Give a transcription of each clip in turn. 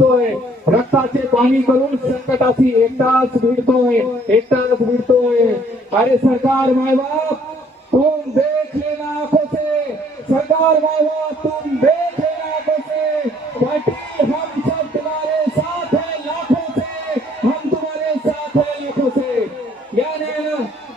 वाचतोय रक्ताचे पाणी करून संकटाशी एकटाच भिडतोय एकटाच भिडतोय अरे सरकार मायबाप तुम देख लेना कसे. सरकार मायबाप तुम देख लेना कसे. हम तुम्हारे साथ है लाखों से. हम तुम्हारे साथ है लाखों से. या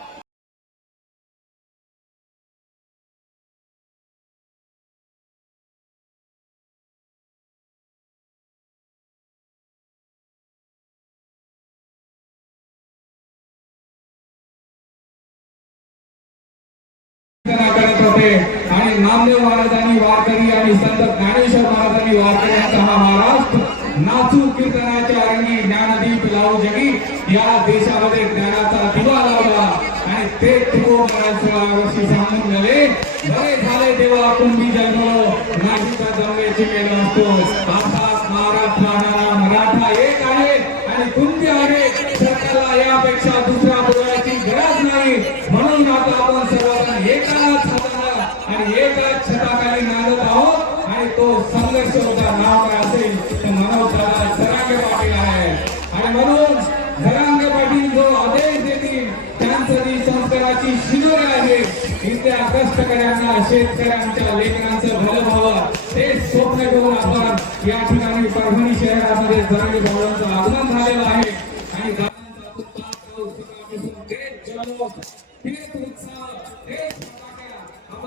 होते. आणि नामदेव महाराजांनी वारकरी आणि संत ज्ञानेश्वर महाराजांनी वारकऱ्यांचा हा महाराष्ट्र. नाचू कीर्तनाच्या रंगी ज्ञानदीप लावू जगी. या देशामध्ये ज्ञानाचा दिवा लावला. आणि ते तुको सोळा वर्षी सांगून गेले बरे झाले देवा कुंभी जन्मलो नाही तर जमवेची मेल असतो अर्थात महाराष्ट्र मराठा एक आहे आणि कुंभी आहे. सरकारला यापेक्षा दुसऱ्या बोलायची गरज नाही. म्हणून आता आपण सर्वजण तो संघर्ष होता नाव असेल तर मनोज दादा जरांगे पाटील आहे. आणि म्हणून जरांगे पाटील जो आदेश देतील त्यांसाठी संस्काराची शिजोरी आहे. इथल्या कष्टकऱ्यांना शेतकऱ्यांच्या लेखनांचं भलं व्हावं. ते स्वप्न घेऊन आपण या ठिकाणी परभणी शहरामध्ये जरांगे भावांचं आगमन झालेलं आहे. आणि दादांचा उत्साह कौतुकापासून उत्साह, तेच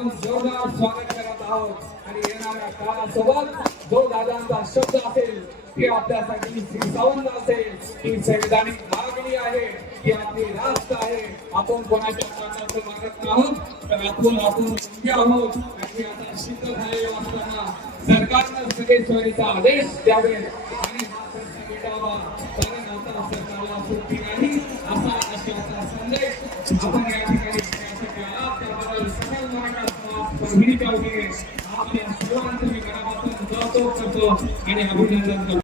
आपण जोरदार स्वागत करत आहोत. आणि येणाऱ्या काळासोबत जो दादांचा शब्द असेल ती आपल्यासाठी श्री सावंत असेल ती संविधानिक मागणी आहे. ती आपली रास्त आहे. आपण कोणाच्या कानाचं मागत आहोत तर आपण आपण योग्य आहोत. आणि आता सिद्ध झालेलो असताना सरकारनं सगळे सोयीचा आदेश द्यावे आणि हा प्रश्न मिटावा. कारण आता सरकारला सुट्टी नाही असा अशाचा संदेश आपण या ठिकाणी ભૂમિકાઓને આપણે સૌ આંતરિક અને અભિનંદન